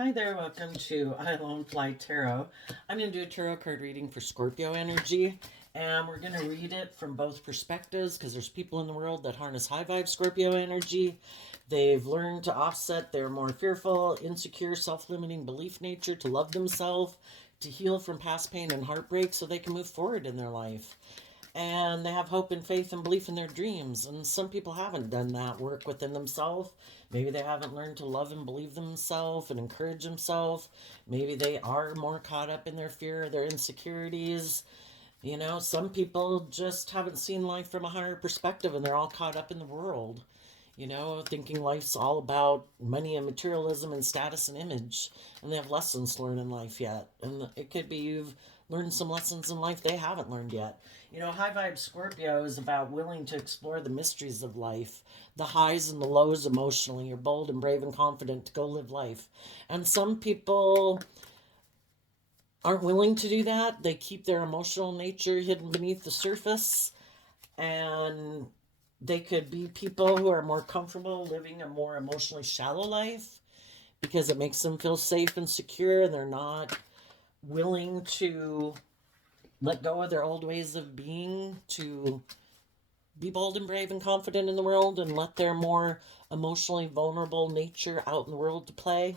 Hi there, welcome to I Alone Fly Tarot. I'm going to do a tarot card reading for Scorpio energy, and we're going to read it from both perspectives because there's people in the world that harness high vibe Scorpio energy. They've learned to offset their more fearful, insecure, self limiting belief nature to love themselves, to heal from past pain and heartbreak so they can move forward in their life. And they have hope and faith and belief in their dreams. And some people haven't done that work within themselves. Maybe they haven't learned to love and believe themselves and encourage themselves. Maybe they are more caught up in their fear, their insecurities. Some people just haven't seen life from a higher perspective and they're all caught up in the world. Thinking life's all about money and materialism and status and image. And they have lessons to learn in life yet. And it could be you've learned some lessons in life they haven't learned yet. High vibe Scorpio is about willing to explore the mysteries of life, the highs and the lows emotionally. You're bold and brave and confident to go live life. And some people aren't willing to do that. They keep their emotional nature hidden beneath the surface. And they could be people who are more comfortable living a more emotionally shallow life because it makes them feel safe and secure, and they're not willing to let go of their old ways of being, to be bold and brave and confident in the world and let their more emotionally vulnerable nature out in the world to play.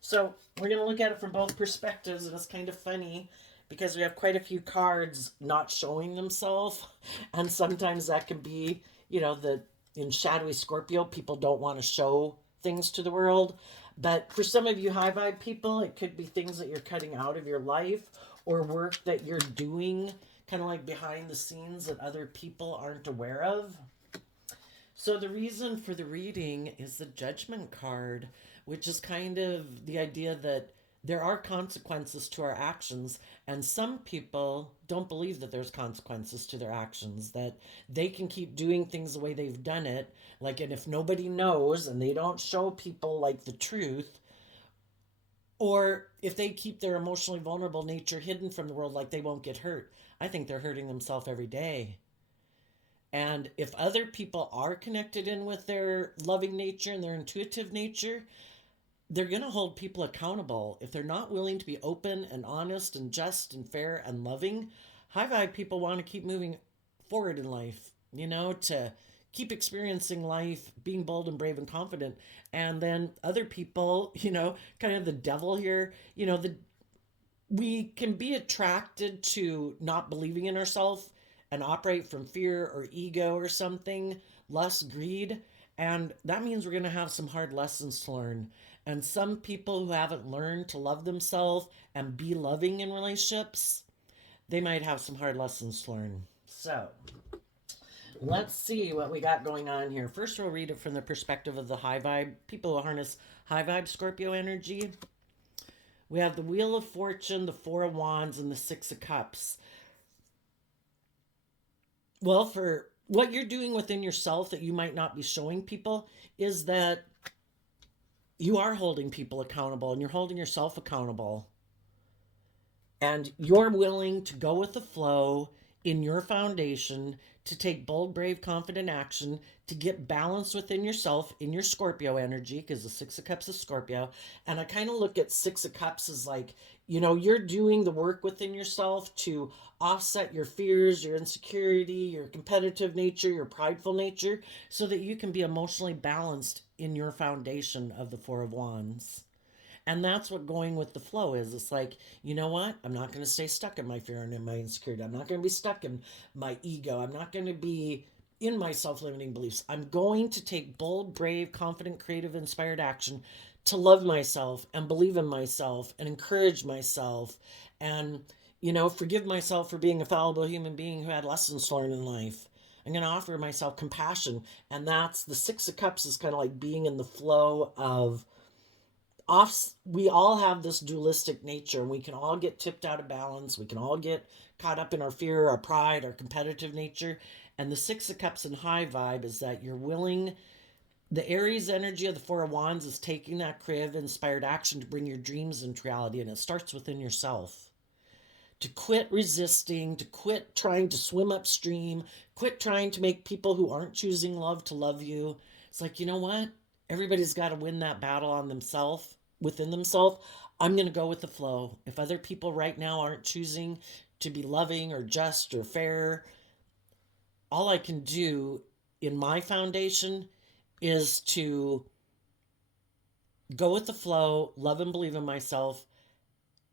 So we're going to look at it from both perspectives, and it's kind of funny because we have quite a few cards not showing themselves, and sometimes that can be, that in shadowy Scorpio, people don't want to show things to the world. But for some of you high vibe people, it could be things that you're cutting out of your life or work that you're doing kind of like behind the scenes that other people aren't aware of. So the reason for the reading is the Judgment card, which is kind of the idea that there are consequences to our actions, and some people don't believe that there's consequences to their actions, that they can keep doing things the way they've done it, and if nobody knows and they don't show people the truth, or if they keep their emotionally vulnerable nature hidden from the world, they won't get hurt. I think they're hurting themselves every day. And if other people are connected in with their loving nature and their intuitive nature, they're going to hold people accountable. If they're not willing to be open and honest and just and fair and loving, high vibe people want to keep moving forward in life, to keep experiencing life, being bold and brave and confident. And then other people, kind of the devil here, we can be attracted to not believing in ourselves and operate from fear or ego or something, lust, greed. And that means we're going to have some hard lessons to learn. And some people who haven't learned to love themselves and be loving in relationships, they might have some hard lessons to learn. So let's see what we got going on here. First, we'll read it from the perspective of the high vibe, people who harness high vibe Scorpio energy. We have the Wheel of Fortune, the Four of Wands, and the Six of Cups. Well, for what you're doing within yourself that you might not be showing people is that you are holding people accountable and you're holding yourself accountable. And you're willing to go with the flow in your foundation, to take bold, brave, confident action, to get balance within yourself in your Scorpio energy, because the Six of Cups is Scorpio. And I kind of look at Six of Cups as you're doing the work within yourself to offset your fears, your insecurity, your competitive nature, your prideful nature, so that you can be emotionally balanced in your foundation of the Four of Wands. And that's what going with the flow is. It's you know what? I'm not going to stay stuck in my fear and in my insecurity. I'm not going to be stuck in my ego. I'm not going to be in my self-limiting beliefs. I'm going to take bold, brave, confident, creative, inspired action to love myself and believe in myself and encourage myself and, forgive myself for being a fallible human being who had lessons to learn in life. I'm going to offer myself compassion. And that's the Six of Cups is kind of like being in the flow of we all have this dualistic nature, and we can all get tipped out of balance. We can all get caught up in our fear, our pride, our competitive nature. And the Six of Cups and high vibe is that you're willing. The Aries energy of the Four of Wands is taking that creative, inspired action to bring your dreams into reality, and it starts within yourself. To quit resisting, to quit trying to swim upstream, quit trying to make people who aren't choosing love to love you. It's you know what? Everybody's got to win that battle on themselves. within themselves, I'm going to go with the flow. If other people right now aren't choosing to be loving or just or fair, all I can do in my foundation is to go with the flow, love and believe in myself,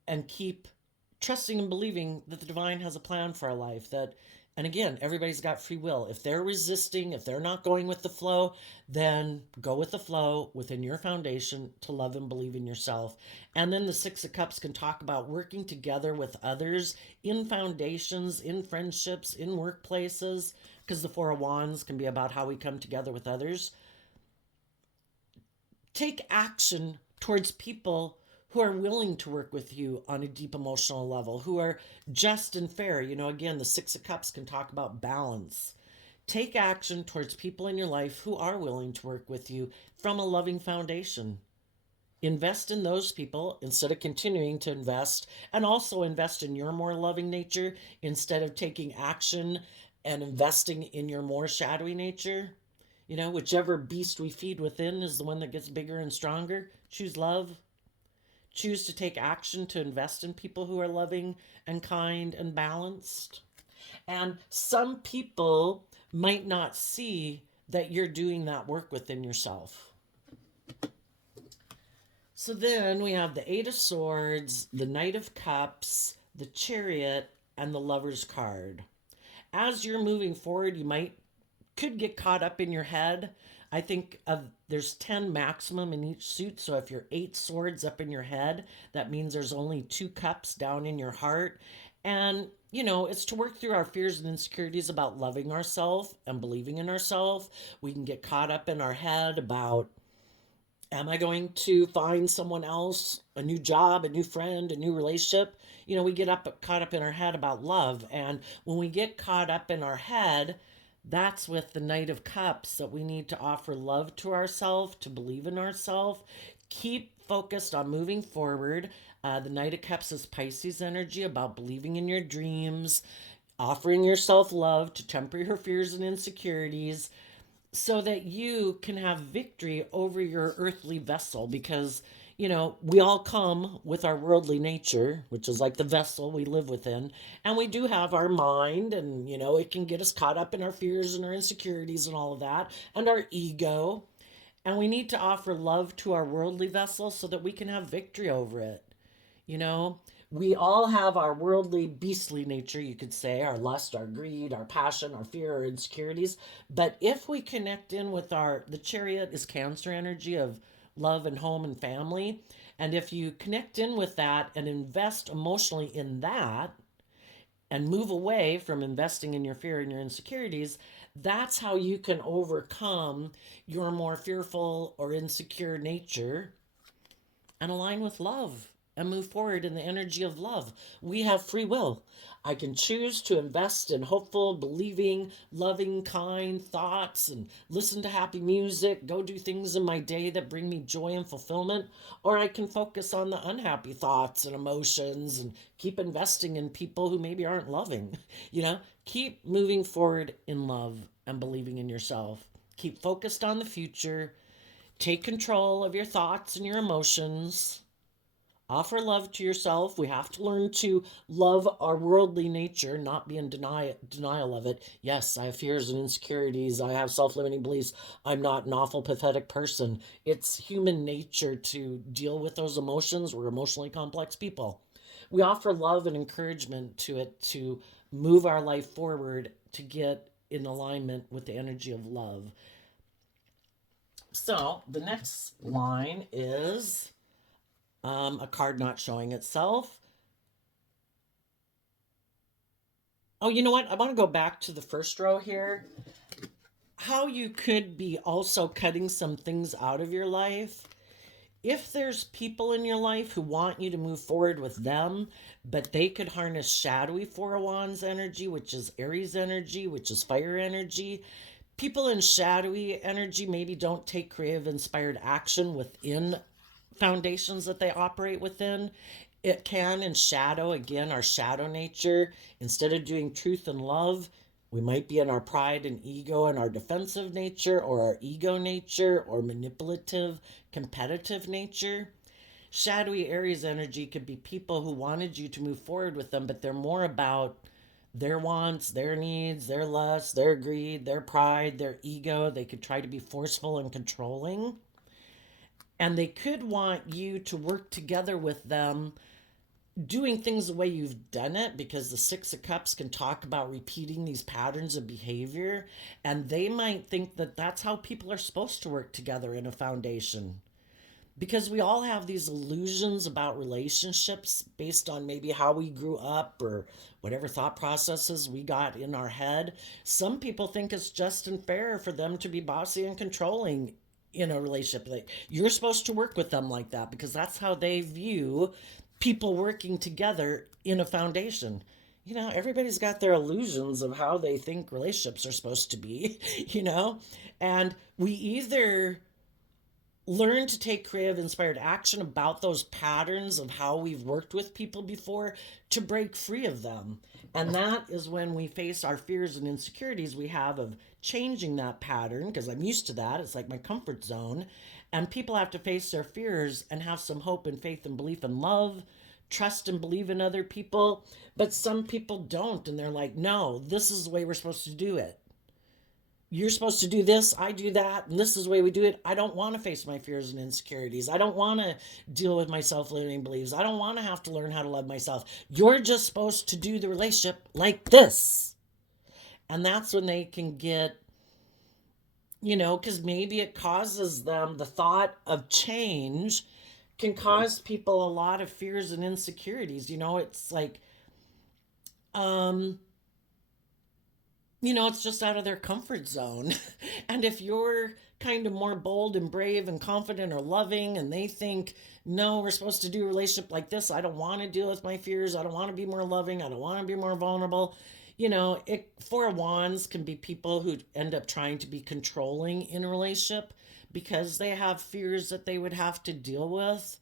and keep trusting and believing that the divine has a plan for our life. That, and again, everybody's got free will. If they're resisting, if they're not going with the flow, then go with the flow within your foundation to love and believe in yourself. And then the Six of Cups can talk about working together with others in foundations, in friendships, in workplaces, because the Four of Wands can be about how we come together with others. Take action towards people who are willing to work with you on a deep emotional level, who are just and fair. Again, the Six of Cups can talk about balance. Take action towards people in your life who are willing to work with you from a loving foundation. Invest in those people instead of continuing to invest, and also invest in your more loving nature instead of taking action and investing in your more shadowy nature. Whichever beast we feed within is the one that gets bigger and stronger. Choose love. Choose to take action to invest in people who are loving and kind and balanced. And some people might not see that you're doing that work within yourself. So then we have the Eight of Swords, the Knight of Cups, the Chariot, and the Lover's card. As you're moving forward, you could get caught up in your head. I think there's 10 maximum in each suit. So if you're 8 swords up in your head, that means there's only 2 cups down in your heart. And, it's to work through our fears and insecurities about loving ourselves and believing in ourselves. We can get caught up in our head about, am I going to find someone else, a new job, a new friend, a new relationship? We get caught up in our head about love. And when we get caught up in our head, that's with the Knight of Cups, that we need to offer love to ourselves, to believe in ourselves. Keep focused on moving forward. The Knight of Cups is Pisces energy, about believing in your dreams, offering yourself love to temper your fears and insecurities so that you can have victory over your earthly vessel. Because, we all come with our worldly nature, which is like the vessel we live within. And we do have our mind, and, it can get us caught up in our fears and our insecurities and all of that, and our ego. And we need to offer love to our worldly vessel so that we can have victory over it. We all have our worldly, beastly nature, you could say, our lust, our greed, our passion, our fear, our insecurities. But if we connect in with the Chariot is Cancer energy of love and home and family. And if you connect in with that and invest emotionally in that and move away from investing in your fear and your insecurities, that's how you can overcome your more fearful or insecure nature and align with love and move forward in the energy of love. We have free will. I can choose to invest in hopeful, believing, loving, kind thoughts and listen to happy music, go do things in my day that bring me joy and fulfillment, or I can focus on the unhappy thoughts and emotions and keep investing in people who maybe aren't loving. Keep moving forward in love and believing in yourself. Keep focused on the future. Take control of your thoughts and your emotions. Offer love to yourself. We have to learn to love our worldly nature, not be in denial of it. Yes, I have fears and insecurities. I have self-limiting beliefs. I'm not an awful, pathetic person. It's human nature to deal with those emotions. We're emotionally complex people. We offer love and encouragement to it to move our life forward, to get in alignment with the energy of love. So the next line is a card not showing itself. Oh, you know what? I want to go back to the first row here. How you could be also cutting some things out of your life. If there's people in your life who want you to move forward with them, but they could harness shadowy Four of Wands energy, which is Aries energy, which is fire energy. People in shadowy energy maybe don't take creative, inspired action within foundations that they operate within. It can in shadow, again, our shadow nature. Instead of doing truth and love, we might be in our pride and ego and our defensive nature, or our ego nature, or manipulative, competitive nature. shadowy Aries energy could be people who wanted you to move forward with them, but they're more about their wants, their needs, their lusts, their greed, their pride, their ego. They could try to be forceful and controlling. And they could want you to work together with them doing things the way you've done it, because the Six of Cups can talk about repeating these patterns of behavior, and they might think that that's how people are supposed to work together in a foundation, because we all have these illusions about relationships based on maybe how we grew up or whatever thought processes we got in our head. Some people think it's just and fair for them to be bossy and controlling in a relationship. Like, you're supposed to work with them like that because that's how they view people working together in a foundation. Everybody's got their illusions of how they think relationships are supposed to be, and we either learn to take creative, inspired action about those patterns of how we've worked with people before to break free of them. And that is when we face our fears and insecurities we have of changing that pattern, because I'm used to that. It's like my comfort zone. And people have to face their fears and have some hope and faith and belief and love, trust and believe in other people. But some people don't. And they're like, no, this is the way we're supposed to do it. You're supposed to do this, I do that, and this is the way we do it. I don't want to face my fears and insecurities. I don't want to deal with my self-limiting beliefs. I don't want to have to learn how to love myself. You're just supposed to do the relationship like this. And that's when they can get, because maybe it causes them, the thought of change can cause people a lot of fears and insecurities. It's like, it's just out of their comfort zone. And if you're kind of more bold and brave and confident or loving, and they think, no, we're supposed to do a relationship like this, I don't want to deal with my fears, I don't want to be more loving, I don't want to be more vulnerable. Four of Wands can be people who end up trying to be controlling in a relationship because they have fears that they would have to deal with.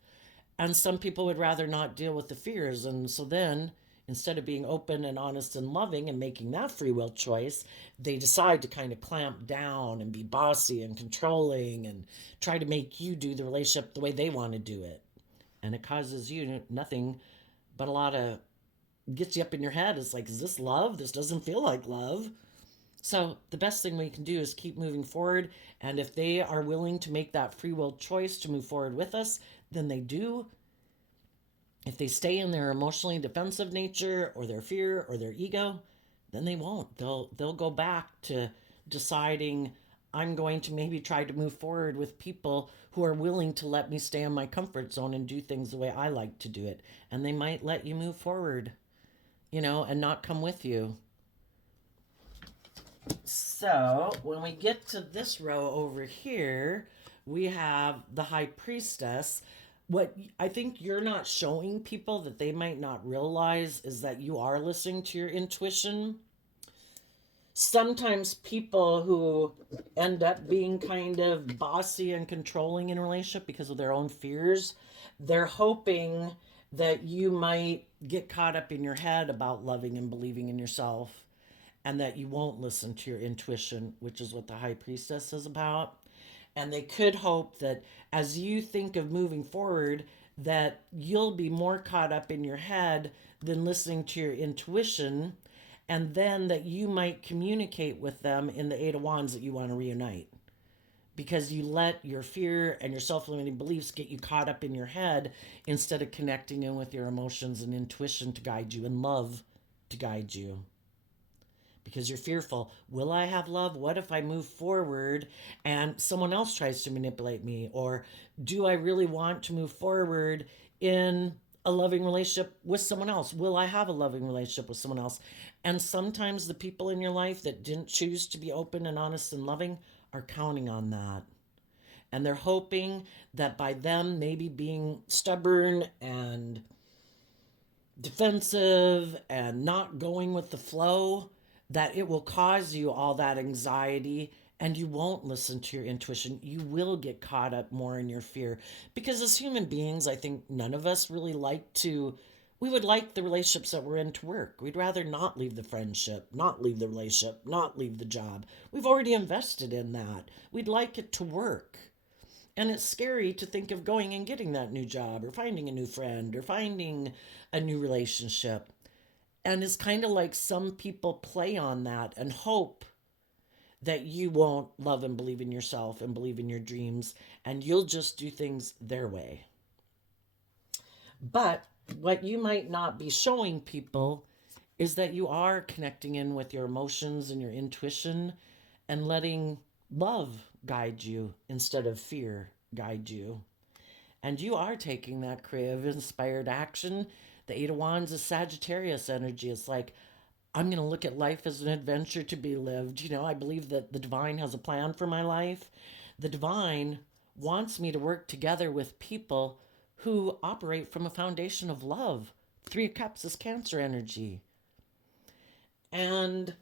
And some people would rather not deal with the fears. And so then, instead of being open and honest and loving and making that free will choice, they decide to kind of clamp down and be bossy and controlling and try to make you do the relationship the way they want to do it. And it causes you nothing but a lot of, gets you up in your head. It's like, is this love? This doesn't feel like love. So the best thing we can do is keep moving forward. And if they are willing to make that free will choice to move forward with us, then they do. If they stay in their emotionally defensive nature or their fear or their ego, then they won't. They'll go back to deciding, I'm going to maybe try to move forward with people who are willing to let me stay in my comfort zone and do things the way I like to do it. And they might let you move forward, and not come with you. So when we get to this row over here, we have the High Priestess. What I think you're not showing people that they might not realize is that you are listening to your intuition. Sometimes people who end up being kind of bossy and controlling in a relationship because of their own fears, they're hoping that you might get caught up in your head about loving and believing in yourself, and that you won't listen to your intuition, which is what the High Priestess is about. And they could hope that as you think of moving forward, that you'll be more caught up in your head than listening to your intuition, and then that you might communicate with them in the Eight of Wands that you want to reunite. Because you let your fear and your self-limiting beliefs get you caught up in your head instead of connecting in with your emotions and intuition to guide you and love to guide you. Because you're fearful. Will I have love? What if I move forward and someone else tries to manipulate me? Or do I really want to move forward in a loving relationship with someone else? Will I have a loving relationship with someone else? And sometimes the people in your life that didn't choose to be open and honest and loving are counting on that. And they're hoping that by them maybe being stubborn and defensive and not going with the flow, that it will cause you all that anxiety and you won't listen to your intuition. You will get caught up more in your fear. Because as human beings, I think none of us really we would like the relationships that we're in to work. We'd rather not leave the friendship, not leave the relationship, not leave the job. We've already invested in that. We'd like it to work. And it's scary to think of going and getting that new job or finding a new friend or finding a new relationship. And it's kind of like some people play on that and hope that you won't love and believe in yourself and believe in your dreams, and you'll just do things their way. But what you might not be showing people is that you are connecting in with your emotions and your intuition and letting love guide you instead of fear guide you. And you are taking that creative, inspired action. The Eight of Wands is Sagittarius energy. It's like, I'm going to look at life as an adventure to be lived. You know, I believe that the divine has a plan for my life. The divine wants me to work together with people who operate from a foundation of love. Three of Cups is Cancer energy. And,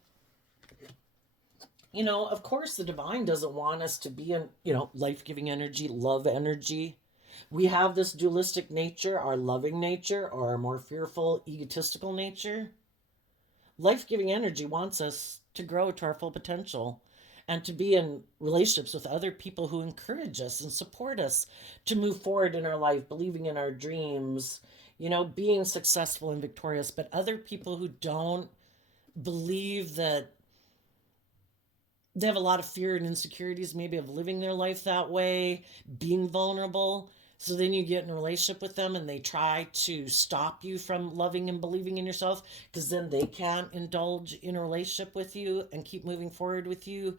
you know, of course, the divine doesn't want us to be in, you know, life-giving energy, love energy. We have this dualistic nature, our loving nature, or our more fearful, egotistical nature. Life-giving energy wants us to grow to our full potential and to be in relationships with other people who encourage us and support us to move forward in our life, believing in our dreams, you know, being successful and victorious. But other people who don't believe that, they have a lot of fear and insecurities, maybe of living their life that way, being vulnerable. So then you get in a relationship with them and they try to stop you from loving and believing in yourself because then they can't indulge in a relationship with you and keep moving forward with you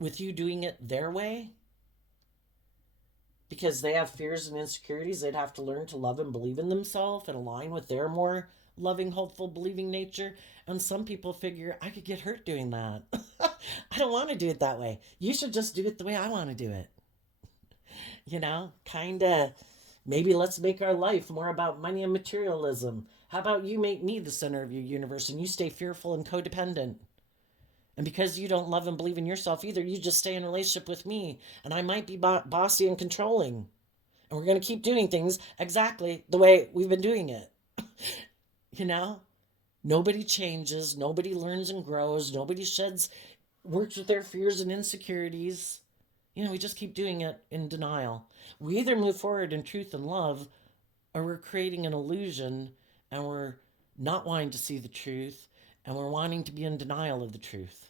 doing it their way. Because they have fears and insecurities, they'd have to learn to love and believe in themselves and align with their more loving, hopeful, believing nature. And some people figure, I could get hurt doing that. I don't want to do it that way. You should just do it the way I want to do it. You know, kind of, maybe let's make our life more about money and materialism. How about you make me the center of your universe and you stay fearful and codependent? And because you don't love and believe in yourself either, you just stay in a relationship with me. And I might be bossy and controlling. And we're going to keep doing things exactly the way we've been doing it. You know? Nobody changes. Nobody learns and grows. Nobody works with their fears and insecurities. You know, we just keep doing it in denial. We either move forward in truth and love, or we're creating an illusion and we're not wanting to see the truth and we're wanting to be in denial of the truth.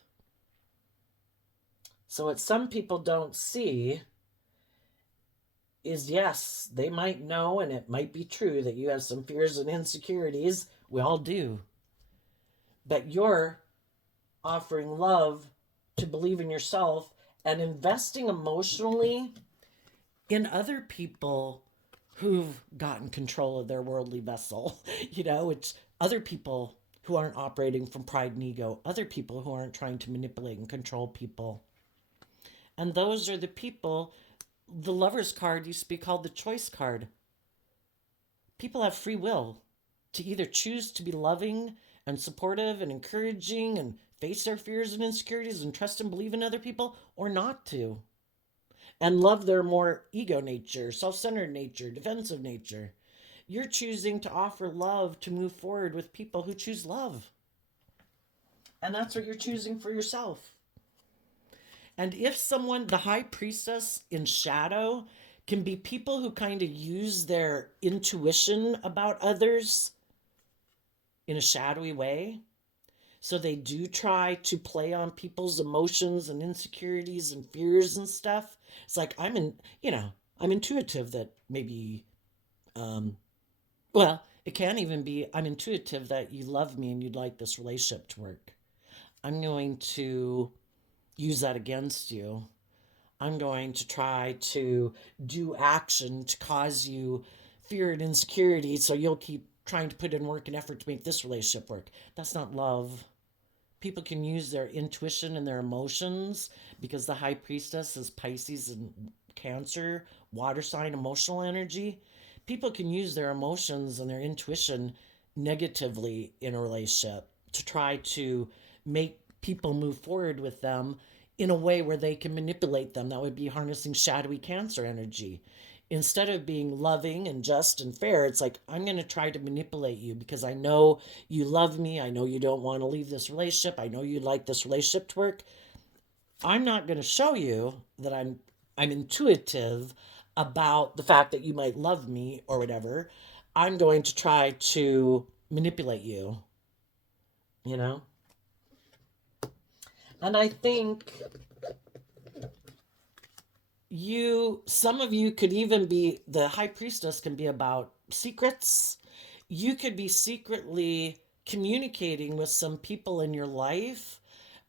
So what some people don't see is, yes, they might know and it might be true that you have some fears and insecurities. We all do. But you're offering love to believe in yourself and investing emotionally in other people who've gotten control of their worldly vessel. You know, it's other people who aren't operating from pride and ego, other people who aren't trying to manipulate and control people. And those are the people, the Lover's card used to be called the choice card. People have free will to either choose to be loving and supportive and encouraging and face their fears and insecurities and trust and believe in other people, or not to. And love their more ego nature, self-centered nature, defensive nature. You're choosing to offer love to move forward with people who choose love. And that's what you're choosing for yourself. And if someone, the high priestess in shadow, can be people who kind of use their intuition about others in a shadowy way. So they do try to play on people's emotions and insecurities and fears and stuff. It's like, I'm intuitive that maybe, it can even be, I'm intuitive that you love me and you'd like this relationship to work. I'm going to use that against you. I'm going to try to do action to cause you fear and insecurity so you'll keep trying to put in work and effort to make this relationship work. That's not love. People can use their intuition and their emotions because the high priestess is Pisces and Cancer, water sign, emotional energy. People can use their emotions and their intuition negatively in a relationship to try to make people move forward with them in a way where they can manipulate them. That would be harnessing shadowy Cancer energy. Instead of being loving and just and fair, it's like, I'm going to try to manipulate you because I know you love me. I know you don't want to leave this relationship. I know you'd like this relationship to work. I'm not going to show you that I'm intuitive about the fact that you might love me or whatever, I'm going to try to manipulate you, you know? And I think some of you could even be, the high priestess can be about secrets. You could be secretly communicating with some people in your life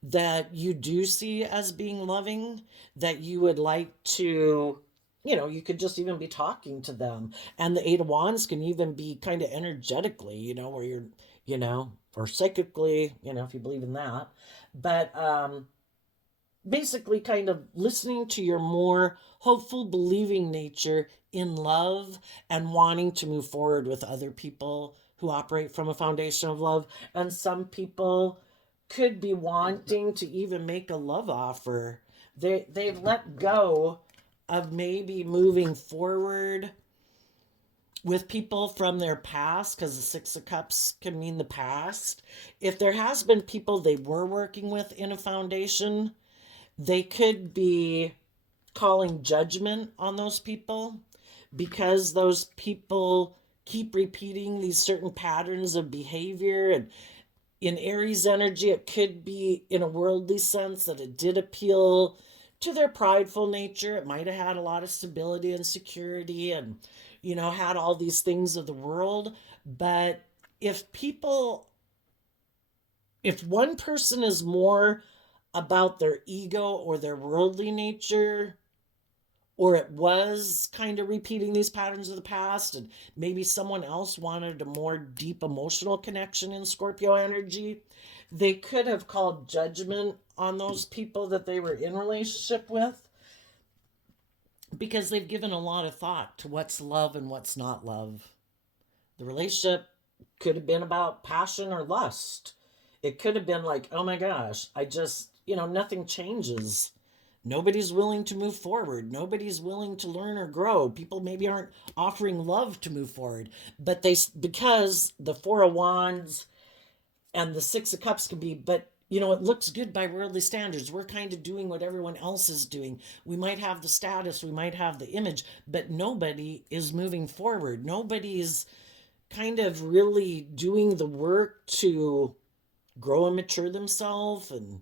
that you do see as being loving, that you would like to, you could just even be talking to them. And the Eight of Wands can even be kind of energetically, where you're, or psychically, if you believe in that. But basically kind of listening to your more hopeful, believing nature in love and wanting to move forward with other people who operate from a foundation of love. And some people could be wanting to even make a love offer. They've let go of maybe moving forward with people from their past, because the Six of Cups can mean the past. If there has been people they were working with in a foundation, they could be calling judgment on those people because those people keep repeating these certain patterns of behavior. And in Aries energy, it could be in a worldly sense that it did appeal to their prideful nature. It might have had a lot of stability and security and, had all these things of the world. But if one person is more about their ego or their worldly nature, or it was kind of repeating these patterns of the past, and maybe someone else wanted a more deep emotional connection in Scorpio energy, they could have called judgment on those people that they were in relationship with, because they've given a lot of thought to what's love and what's not love. The relationship could have been about passion or lust. It could have been like, oh my gosh, I just, nothing changes. Nobody's willing to move forward. Nobody's willing to learn or grow. People maybe aren't offering love to move forward. But because the Four of Wands and the Six of Cups can be, but it looks good by worldly standards. We're kind of doing what everyone else is doing. We might have the status, we might have the image, but nobody is moving forward. Nobody's kind of really doing the work to grow and mature themselves. And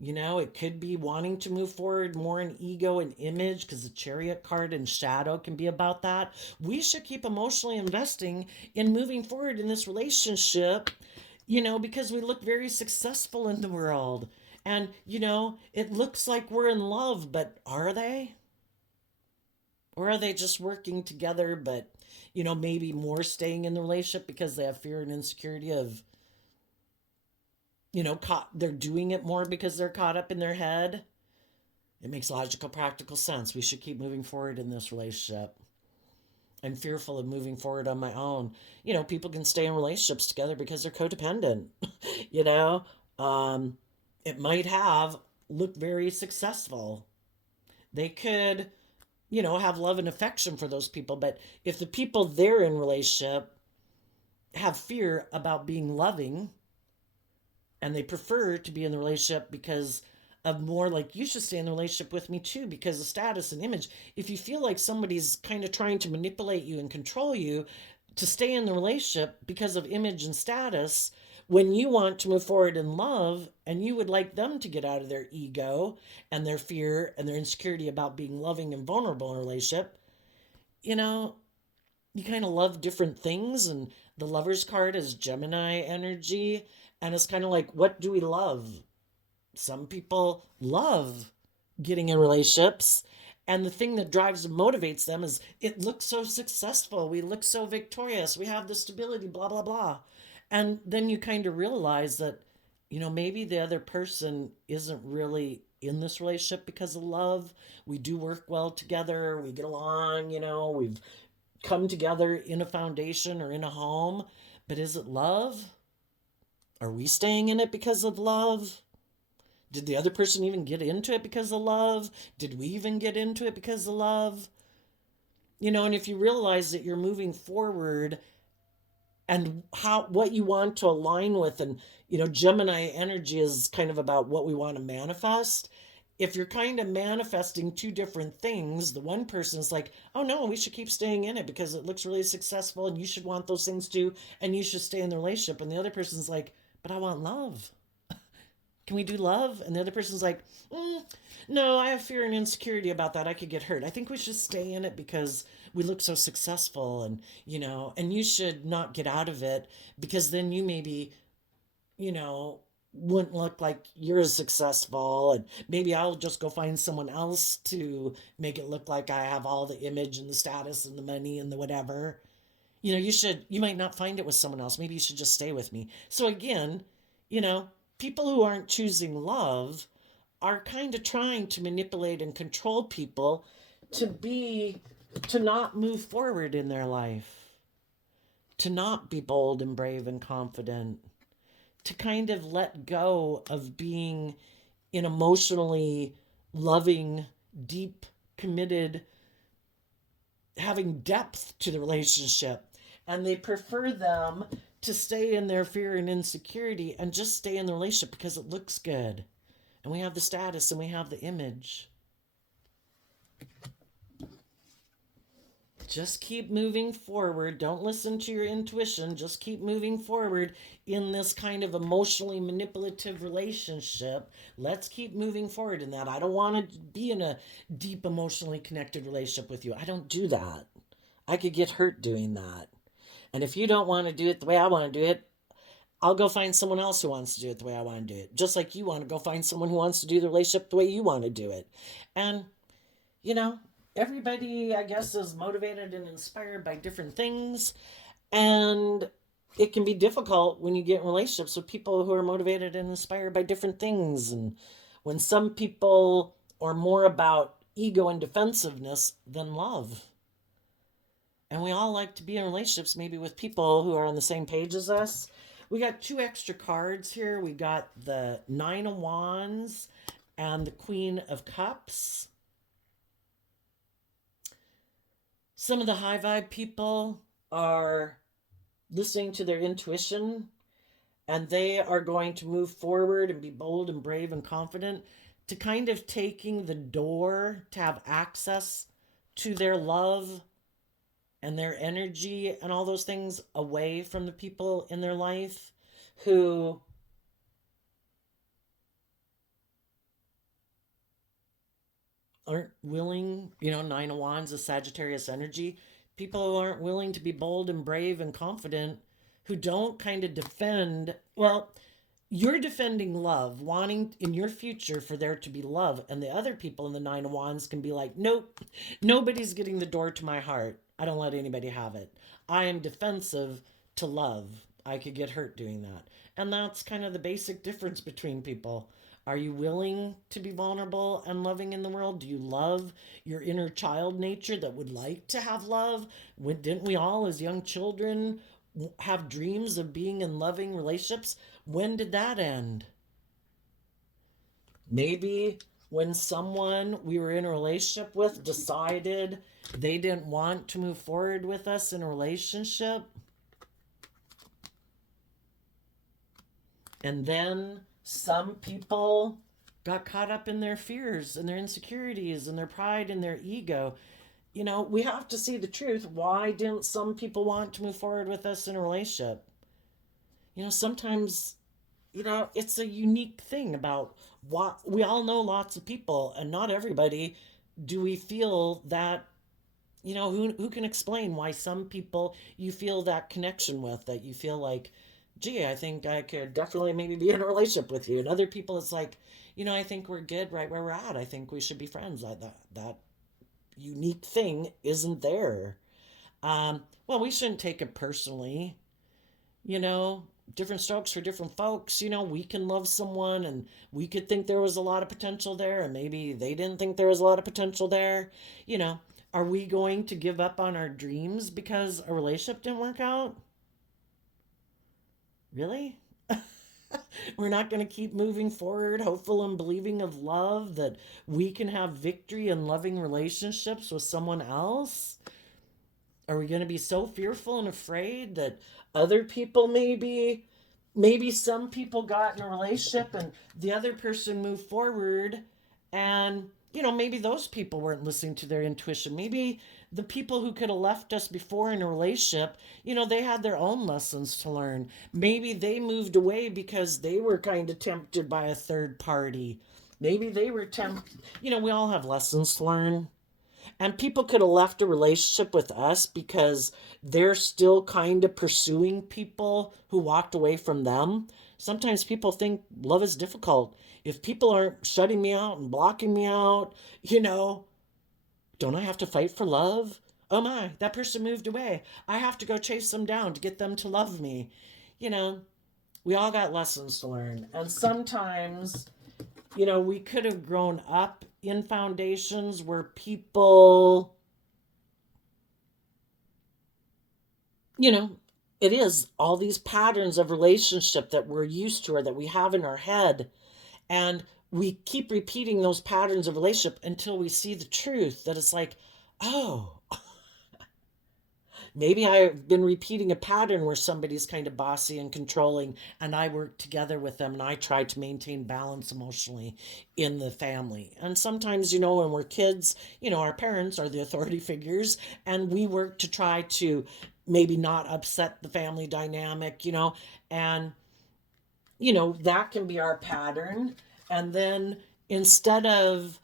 it could be wanting to move forward more in ego and image, because the Chariot card and shadow can be about that. We should keep emotionally investing in moving forward in this relationship, because we look very successful in the world. And, it looks like we're in love, but are they? Or are they just working together, but, maybe more staying in the relationship because they have fear and insecurity of, they're doing it more because they're caught up in their head? It makes logical, practical sense. We should keep moving forward in this relationship. I'm fearful of moving forward on my own. People can stay in relationships together because they're codependent. It might have looked very successful. They could, have love and affection for those people. But if the people they're in relationship have fear about being loving, and they prefer to be in the relationship because of more like, you should stay in the relationship with me too because of status and image. If you feel like somebody's kind of trying to manipulate you and control you to stay in the relationship because of image and status, when you want to move forward in love and you would like them to get out of their ego and their fear and their insecurity about being loving and vulnerable in a relationship, you kind of love different things. And the Lover's card is Gemini energy. And it's kind of like, what do we love? Some people love getting in relationships. And the thing that drives and motivates them is, it looks so successful. We look so victorious. We have the stability, blah, blah, blah. And then you kind of realize that, maybe the other person isn't really in this relationship because of love. We do work well together. We get along, we've come together in a foundation or in a home. But is it love? Are we staying in it because of love? Did the other person even get into it because of love? Did we even get into it because of love? And if you realize that you're moving forward and what you want to align with, and Gemini energy is kind of about what we want to manifest. if you're kind of manifesting two different things, the one person's like, oh no, we should keep staying in it because it looks really successful and you should want those things too and you should stay in the relationship. And the other person's like, but I want love. Can we do love? And the other person's like, no, I have fear and insecurity about that. I could get hurt. I think we should stay in it because we look so successful and, and you should not get out of it because then you maybe, you know, wouldn't look like you're as successful and maybe I'll just go find someone else to make it look like I have all the image and the status and the money and the whatever. You might not find it with someone else. Maybe you should just stay with me. So again, you know, people who aren't choosing love are kind of trying to manipulate and control people to not move forward in their life, to not be bold and brave and confident, to kind of let go of being an emotionally loving, deep, committed, having depth to the relationship. And they prefer them to stay in their fear and insecurity and just stay in the relationship because it looks good. And we have the status and we have the image. Just keep moving forward. Don't listen to your intuition. Just keep moving forward in this kind of emotionally manipulative relationship. Let's keep moving forward in that. I don't want to be in a deep emotionally connected relationship with you. I don't do that. I could get hurt doing that. And if you don't want to do it the way I want to do it, I'll go find someone else who wants to do it the way I want to do it. Just like you want to go find someone who wants to do the relationship the way you want to do it. And, you know, everybody, I guess, is motivated and inspired by different things. And it can be difficult when you get in relationships with people who are motivated and inspired by different things. And when some people are more about ego and defensiveness than love. And we all like to be in relationships maybe with people who are on the same page as us. We got 2 extra cards here. We got the 9 of Wands and the Queen of Cups. Some of the high vibe people are listening to their intuition and they are going to move forward and be bold and brave and confident to kind of taking the door to have access to their love and their energy and all those things away from the people in their life who aren't willing, 9 of Wands is Sagittarius energy. People who aren't willing to be bold and brave and confident, who don't kind of defend, well, you're defending love, wanting in your future for there to be love. And the other people in the 9 of Wands can be like, nope, nobody's getting the door to my heart. I don't let anybody have it. I am defensive to love. I could get hurt doing that. And that's kind of the basic difference between people. Are you willing to be vulnerable and loving in the world? Do you love your inner child nature that would like to have love? Didn't we all, as young children, have dreams of being in loving relationships? When did that end? Maybe when someone we were in a relationship with decided they didn't want to move forward with us in a relationship. And then some people got caught up in their fears and their insecurities and their pride and their ego. We have to see the truth. Why didn't some people want to move forward with us in a relationship? Sometimes, it's a unique thing about what we all know lots of people, and not everybody do we feel that, who can explain why some people you feel that connection with, that you feel like, gee, I think I could definitely maybe be in a relationship with you. And other people, it's like, I think we're good right where we're at. I think we should be friends. That unique thing isn't there. Well, we shouldn't take it personally. Different strokes for different folks. We can love someone and we could think there was a lot of potential there, and maybe they didn't think there was a lot of potential there. Are we going to give up on our dreams because a relationship didn't work out? Really? We're not going to keep moving forward, hopeful and believing of love, that we can have victory in loving relationships with someone else? Are we going to be so fearful and afraid that other people maybe some people got in a relationship and the other person moved forward And, maybe those people weren't listening to their intuition. Maybe the people who could have left us before in a relationship, they had their own lessons to learn. Maybe they moved away because they were kind of tempted by a third party. Maybe they were tempted. We all have lessons to learn. And people could have left a relationship with us because they're still kind of pursuing people who walked away from them. Sometimes people think love is difficult. If people aren't shutting me out and blocking me out, don't I have to fight for love? Oh my, that person moved away. I have to go chase them down to get them to love me. You know, we all got lessons to learn. And sometimes, we could have grown up in foundations where people, you know, it is all these patterns of relationship that we're used to or that we have in our head. And we keep repeating those patterns of relationship until we see the truth that it's like, oh, maybe I've been repeating a pattern where somebody's kind of bossy and controlling, and I work together with them and I try to maintain balance emotionally in the family. And sometimes, when we're kids, our parents are the authority figures, and we work to try to maybe not upset the family dynamic, and, that can be our pattern. And then instead of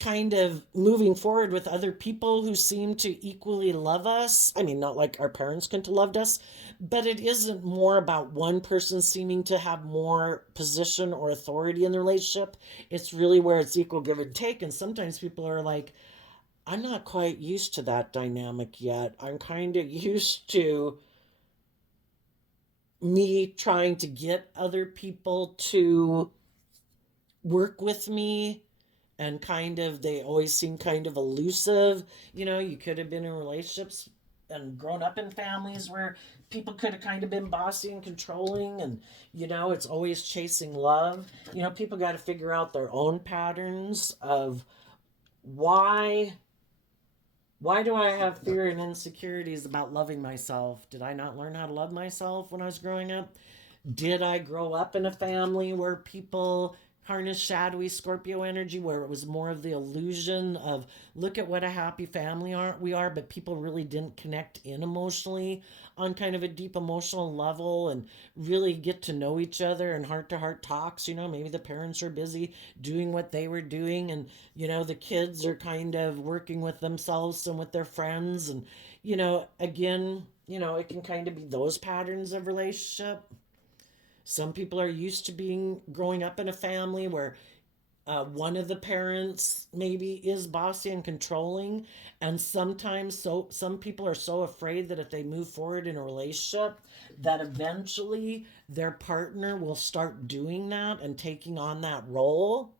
kind of moving forward with other people who seem to equally love us. I mean, not like our parents couldn't have loved us, but it isn't more about one person seeming to have more position or authority in the relationship. It's really where it's equal give and take. And sometimes people are like, I'm not quite used to that dynamic yet. I'm kind of used to me trying to get other people to work with me, and kind of they always seem kind of elusive. You could have been in relationships and grown up in families where people could have kind of been bossy and controlling, and it's always chasing love. People got to figure out their own patterns of why do I have fear and insecurities about loving myself? Did I not learn how to love myself when I was growing up? Did I grow up in a family where people harness shadowy Scorpio energy, where it was more of the illusion of look at what a happy family we are, but people really didn't connect in emotionally on kind of a deep emotional level and really get to know each other and heart to heart talks. Maybe the parents are busy doing what they were doing, and the kids are kind of working with themselves and with their friends, and again, it can kind of be those patterns of relationship. Some people are used to growing up in a family where one of the parents maybe is bossy and controlling, and sometimes some people are so afraid that if they move forward in a relationship, that eventually their partner will start doing that and taking on that role.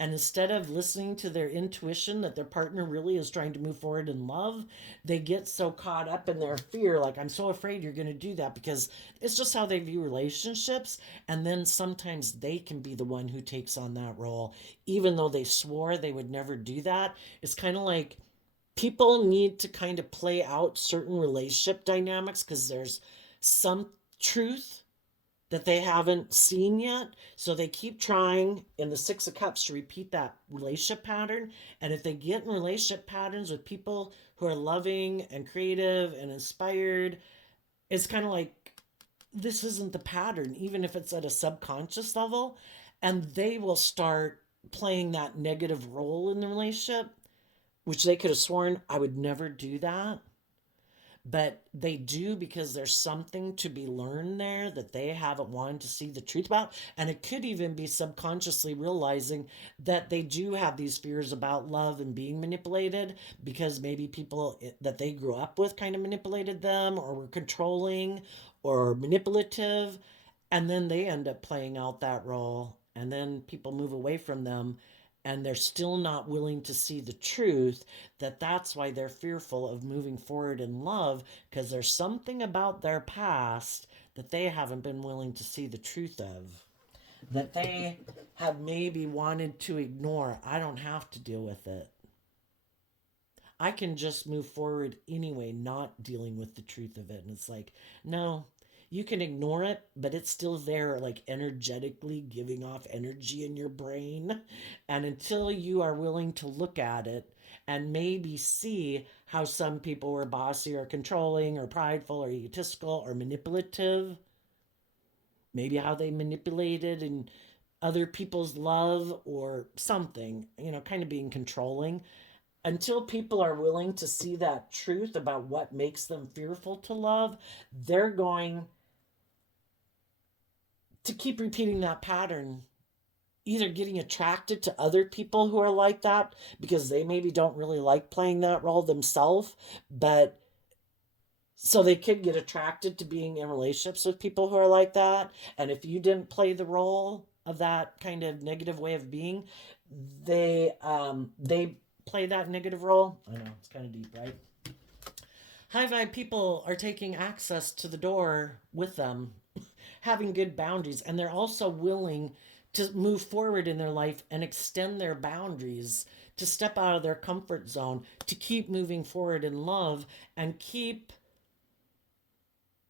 And instead of listening to their intuition that their partner really is trying to move forward in love, they get so caught up in their fear, like, I'm so afraid you're going to do that, because it's just how they view relationships. And then sometimes they can be the one who takes on that role, even though they swore they would never do that. It's kind of like people need to kind of play out certain relationship dynamics because there's some truth that they haven't seen yet. So they keep trying in the Six of Cups to repeat that relationship pattern. And if they get in relationship patterns with people who are loving and creative and inspired, it's kind of like this isn't the pattern, even if it's at a subconscious level. And they will start playing that negative role in the relationship, which they could have sworn I would never do that, but they do because there's something to be learned there that they haven't wanted to see the truth about. And it could even be subconsciously realizing that they do have these fears about love and being manipulated because maybe people that they grew up with kind of manipulated them or were controlling or manipulative. And then they end up playing out that role. And then people move away from them, and they're still not willing to see the truth, that's why they're fearful of moving forward in love, because there's something about their past that they haven't been willing to see the truth of, that they have maybe wanted to ignore. I don't have to deal with it. I can just move forward anyway, not dealing with the truth of it. And it's like, no, You can ignore it, but it's still there, like energetically giving off energy in your brain. And until you are willing to look at it and maybe see how some people were bossy or controlling or prideful or egotistical or manipulative, maybe how they manipulated and other people's love or something, kind of being controlling. Until people are willing to see that truth about what makes them fearful to love, they're going to keep repeating that pattern, either getting attracted to other people who are like that because they maybe don't really like playing that role themselves, but so they could get attracted to being in relationships with people who are like that. And if you didn't play the role of that kind of negative way of being, they play that negative role. I know it's kind of deep, right? High vibe people are taking access to the door with them, having good boundaries, and they're also willing to move forward in their life and extend their boundaries, to step out of their comfort zone, to keep moving forward in love and keep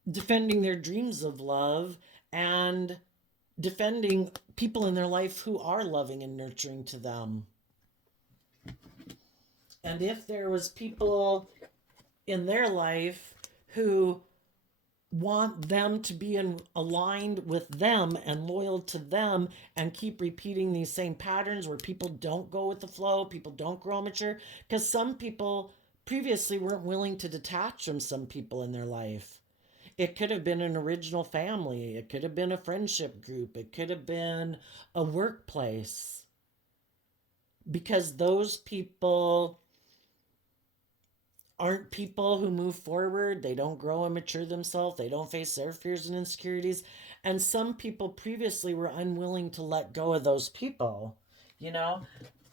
defending their dreams of love and defending people in their life who are loving and nurturing to them. And if there was people in their life who want them to be aligned with them and loyal to them and keep repeating these same patterns where people don't go with the flow, people don't grow mature, because some people previously weren't willing to detach from some people in their life. It could have been an original family, it could have been a friendship group, it could have been a workplace, because those people aren't people who move forward. They don't grow and mature themselves. They don't face their fears and insecurities. And some people previously were unwilling to let go of those people.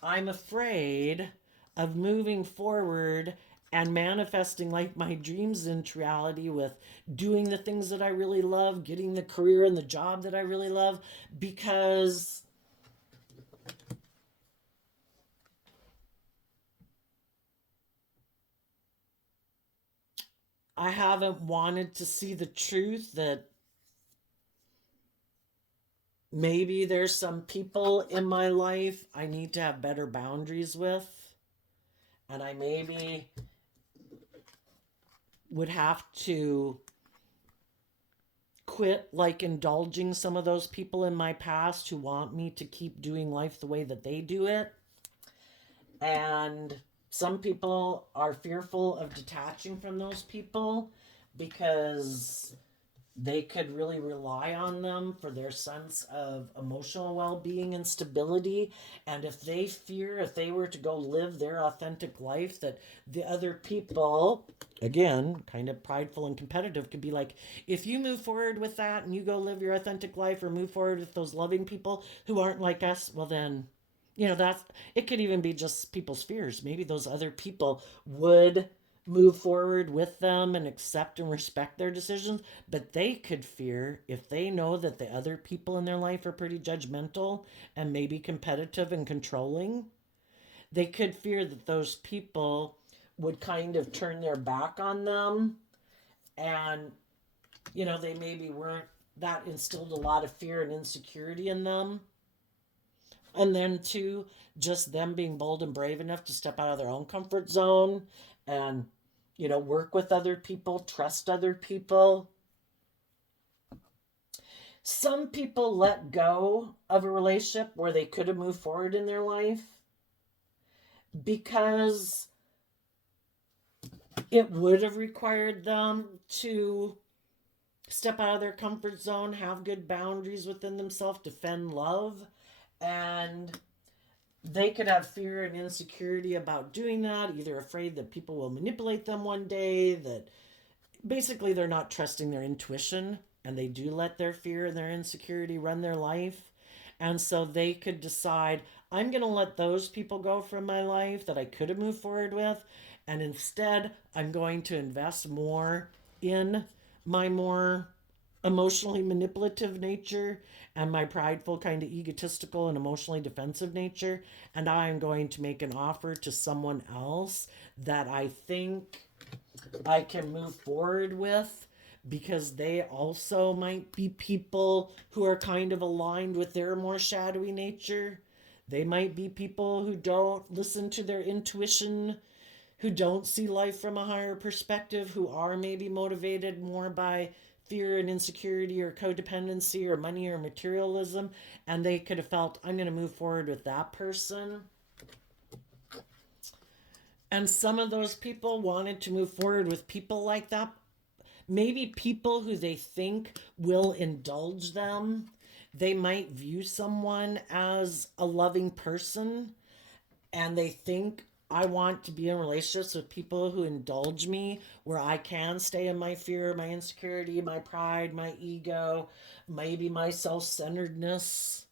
I'm afraid of moving forward and manifesting like my dreams into reality with doing the things that I really love, getting the career and the job that I really love, because I haven't wanted to see the truth that maybe there's some people in my life I need to have better boundaries with. And I maybe would have to quit like indulging some of those people in my past who want me to keep doing life the way that they do it. And some people are fearful of detaching from those people because they could really rely on them for their sense of emotional well-being and stability. And if they were to go live their authentic life, that the other people, again, kind of prideful and competitive, could be like, if you move forward with that and you go live your authentic life or move forward with those loving people who aren't like us, well then, that's, it could even be just people's fears. Maybe those other people would move forward with them and accept and respect their decisions, but they could fear, if they know that the other people in their life are pretty judgmental and maybe competitive and controlling, they could fear that those people would kind of turn their back on them. And they maybe weren't, that instilled a lot of fear and insecurity in them. And then too, just them being bold and brave enough to step out of their own comfort zone and work with other people, trust other people. Some people let go of a relationship where they could have moved forward in their life because it would have required them to step out of their comfort zone, have good boundaries within themselves, defend love, and they could have fear and insecurity about doing that, either afraid that people will manipulate them one day, that basically they're not trusting their intuition and they do let their fear and their insecurity run their life. And so they could decide, I'm going to let those people go from my life that I could have moved forward with, and instead I'm going to invest more in my more emotionally manipulative nature and my prideful, kind of egotistical and emotionally defensive nature. And I am going to make an offer to someone else that I think I can move forward with because they also might be people who are kind of aligned with their more shadowy nature. They might be people who don't listen to their intuition, who don't see life from a higher perspective, who are maybe motivated more by fear and insecurity or codependency or money or materialism. And they could have felt, I'm going to move forward with that person. And some of those people wanted to move forward with people like that. Maybe people who they think will indulge them. They might view someone as a loving person and they think, I want to be in relationships with people who indulge me, where I can stay in my fear, my insecurity, my pride, my ego, maybe my self centeredness,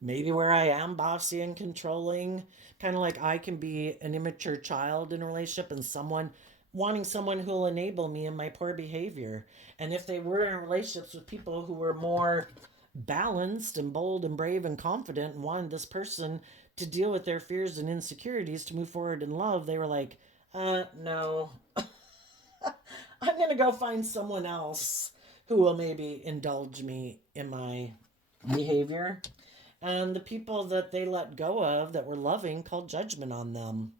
maybe where I am bossy and controlling. Kind of like I can be an immature child in a relationship and someone wanting someone who will enable me in my poor behavior. And if they were in relationships with people who were more balanced and bold and brave and confident and wanted this person to deal with their fears and insecurities to move forward in love, they were like, no, I'm going to go find someone else who will maybe indulge me in my behavior. And the people that they let go of that were loving called judgment on them.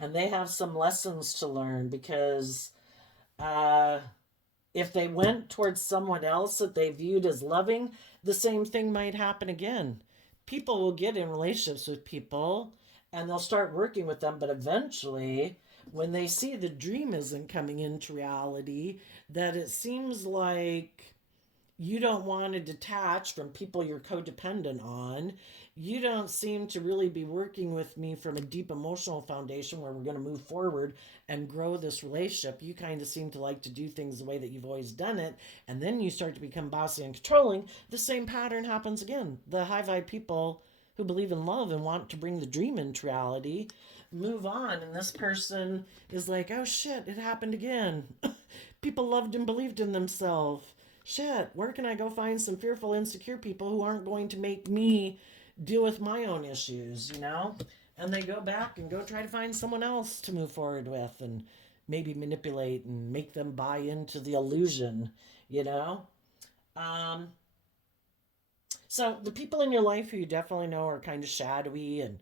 And they have some lessons to learn because if they went towards someone else that they viewed as loving, the same thing might happen again. People will get in relationships with people and they'll start working with them, but eventually, when they see the dream isn't coming into reality, that it seems like you don't want to detach from people you're codependent on. You don't seem to really be working with me from a deep emotional foundation where we're going to move forward and grow this relationship. You kind of seem to like to do things the way that you've always done it. And then you start to become bossy and controlling. The same pattern happens again. The high vibe people who believe in love and want to bring the dream into reality move on. And this person is like, oh shit, it happened again. People loved and believed in themselves. Shit, where can I go find some fearful, insecure people who aren't going to make me deal with my own issues, you know? And they go back and go try to find someone else to move forward with and maybe manipulate and make them buy into the illusion, you know? Um, so the people in your life who you definitely know are kind of shadowy and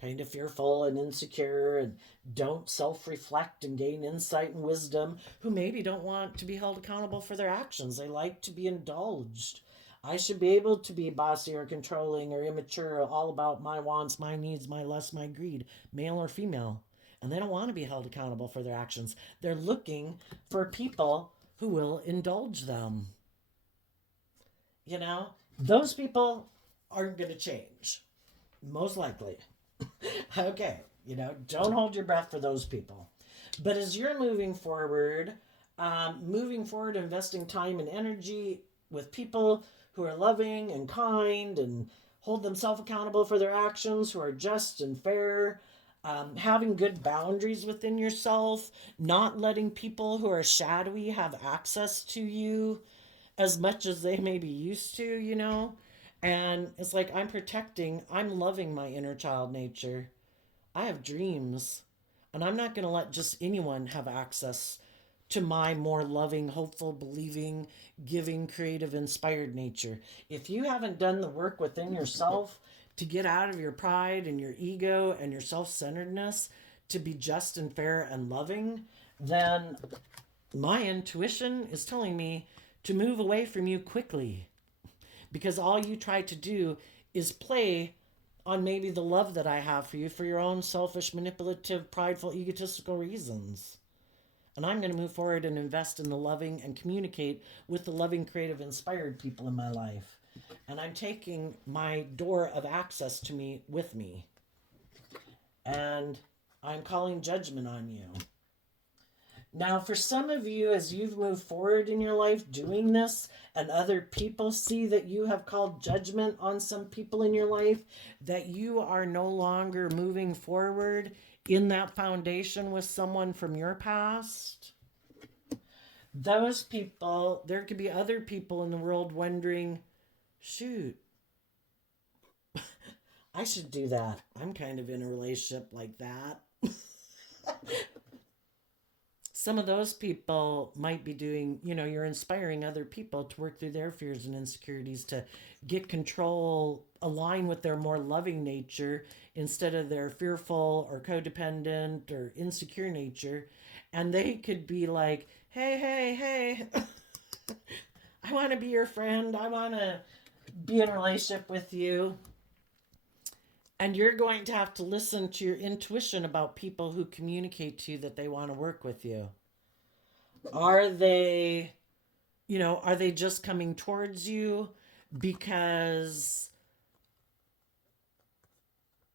kind of fearful and insecure and don't self-reflect and gain insight and wisdom, who maybe don't want to be held accountable for their actions. They like to be indulged. I should be able to be bossy or controlling or immature, all about my wants, my needs, my lust, my greed, male or female. And they don't want to be held accountable for their actions. They're looking for people who will indulge them. You know, those people aren't going to change, most likely. Okay, you know, don't hold your breath for those people. But as you're moving forward, investing time and energy with people who are loving and kind and hold themselves accountable for their actions, who are just and fair, having good boundaries within yourself, not letting people who are shadowy have access to you as much as they may be used to, you know? And it's like I'm loving my inner child nature. I have dreams, and I'm not going to let just anyone have access to my more loving, hopeful, believing, giving, creative, inspired nature. If you haven't done the work within yourself to get out of your pride and your ego and your self centeredness to be just and fair and loving, then my intuition is telling me to move away from you quickly because all you try to do is play on maybe the love that I have for you for your own selfish, manipulative, prideful, egotistical reasons. And I'm going to move forward and invest in the loving and communicate with the loving, creative, inspired people in my life. And I'm taking my door of access to me with me. And I'm calling judgment on you. Now, for some of you, as you've moved forward in your life doing this, and other people see that you have called judgment on some people in your life, that you are no longer moving forward in that foundation with someone from your past, those people, there could be other people in the world wondering, shoot, I should do that. I'm kind of in a relationship like that. some of those people might be doing, you're inspiring other people to work through their fears and insecurities to get control, align with their more loving nature instead of their fearful or codependent or insecure nature. And they could be like, hey, hey, hey, I want to be your friend. I want to be in a relationship with you. And you're going to have to listen to your intuition about people who communicate to you that they want to work with you. Are they, are they just coming towards you because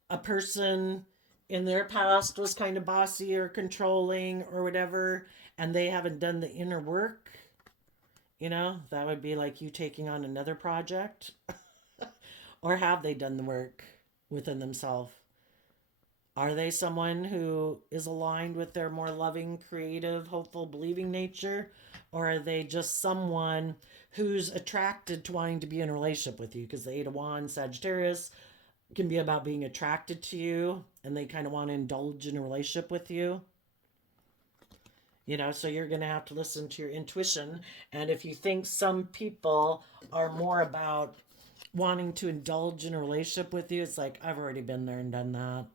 a person in their past was kind of bossy or controlling or whatever, and they haven't done the inner work? That would be like you taking on another project. Or have they done the work within themselves? Are they someone who is aligned with their more loving, creative, hopeful, believing nature? Or are they just someone who's attracted to wanting to be in a relationship with you? Because the Eight of Wands, Sagittarius, can be about being attracted to you and they kind of want to indulge in a relationship with you. So you're going to have to listen to your intuition. And if you think some people are more about wanting to indulge in a relationship with you, it's like, I've already been there and done that.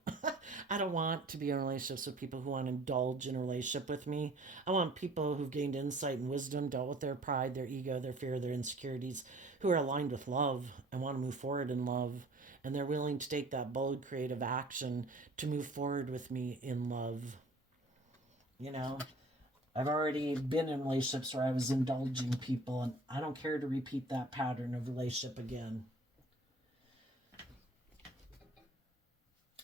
I don't want to be in relationships with people who want to indulge in a relationship with me. I want people who've gained insight and wisdom, dealt with their pride, their ego, their fear, their insecurities, who are aligned with love and want to move forward in love. And they're willing to take that bold, creative action to move forward with me in love. I've already been in relationships where I was indulging people, and I don't care to repeat that pattern of relationship again.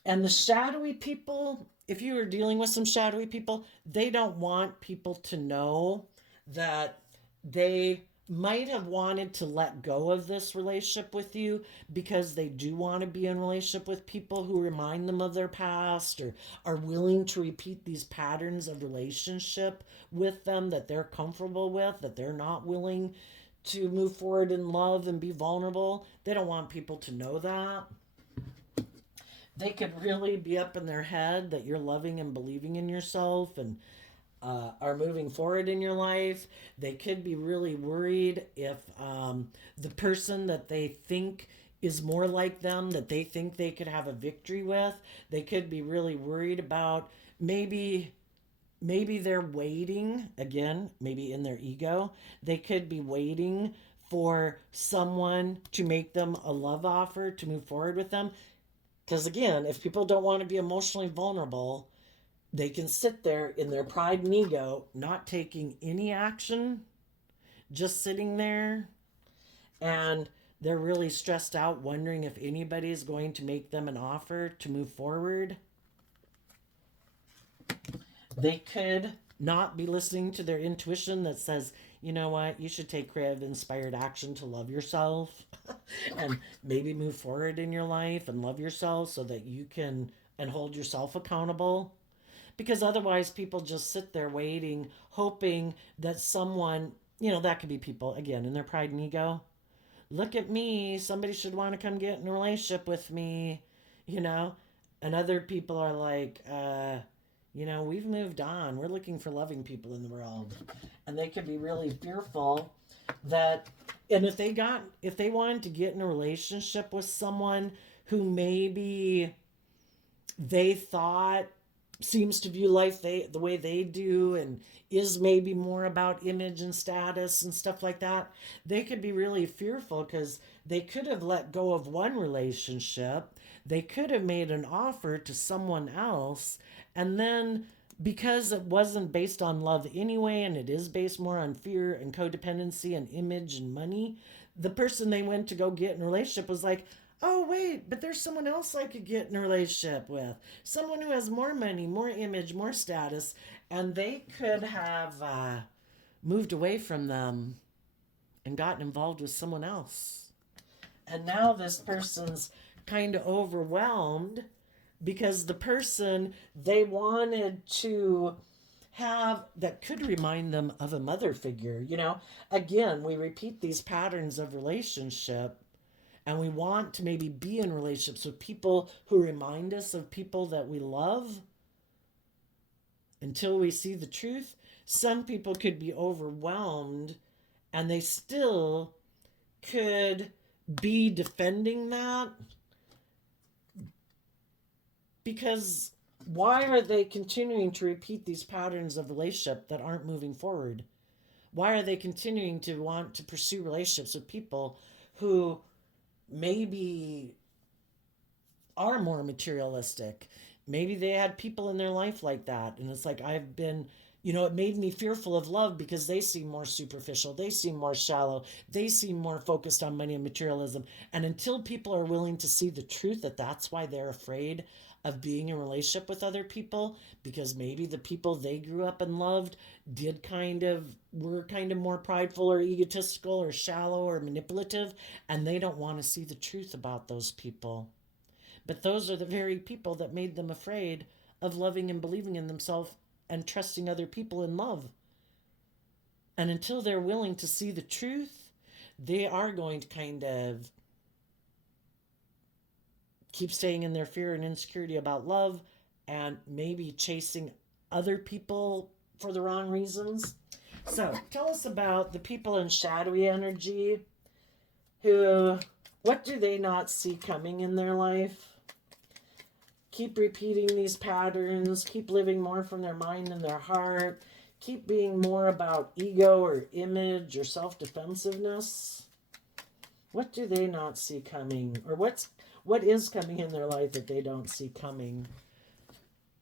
And the shadowy people, if you are dealing with some shadowy people, they don't want people to know that they might have wanted to let go of this relationship with you because they do want to be in a relationship with people who remind them of their past or are willing to repeat these patterns of relationship with them that they're comfortable with, that they're not willing to move forward in love and be vulnerable. They don't want people to know that. They could really be up in their head that you're loving and believing in yourself and are moving forward in your life. They could be really worried if the person that they think is more like them, that they think they could have a victory with, they could be really worried about maybe they're waiting, again, maybe in their ego, they could be waiting for someone to make them a love offer to move forward with them. Because again, if people don't want to be emotionally vulnerable, they can sit there in their pride and ego, not taking any action, just sitting there, and they're really stressed out, wondering if anybody is going to make them an offer to move forward. They could not be listening to their intuition that says, you know what, you should take creative, inspired action to love yourself and maybe move forward in your life and love yourself so that you can and hold yourself accountable. Because otherwise people just sit there waiting, hoping that someone, that could be people, again, in their pride and ego. Look at me, somebody should want to come get in a relationship with me, And other people are like, we've moved on. We're looking for loving people in the world. And they could be really fearful that, and if they wanted to get in a relationship with someone who maybe they thought seems to view life the way they do and is maybe more about image and status and stuff like that, they could be really fearful because they could have let go of one relationship, they could have made an offer to someone else, and then because it wasn't based on love anyway and it is based more on fear and codependency and image and money, the person they went to go get in a relationship was like, oh, wait, but there's someone else I could get in a relationship with. Someone who has more money, more image, more status. And they could have moved away from them and gotten involved with someone else. And now this person's kind of overwhelmed because the person they wanted to have that could remind them of a mother figure. Again, we repeat these patterns of relationship. And we want to maybe be in relationships with people who remind us of people that we love until we see the truth. Some people could be overwhelmed and they still could be defending that, because why are they continuing to repeat these patterns of relationship that aren't moving forward? Why are they continuing to want to pursue relationships with people who maybe are more materialistic? Maybe they had people in their life like that. And it's like, I've been, it made me fearful of love because they seem more superficial. They seem more shallow. They seem more focused on money and materialism. And until people are willing to see the truth that that's why they're afraid of being in a relationship with other people, because maybe the people they grew up and loved were kind of more prideful or egotistical or shallow or manipulative, and they don't want to see the truth about those people. But those are the very people that made them afraid of loving and believing in themselves and trusting other people in love. And until they're willing to see the truth, they are going to kind of keep staying in their fear and insecurity about love and maybe chasing other people for the wrong reasons. So tell us about the people in shadowy energy who, what do they not see coming in their life? Keep repeating these patterns, keep living more from their mind and their heart, keep being more about ego or image or self-defensiveness. What do they not see coming? Or what is coming in their life that they don't see coming?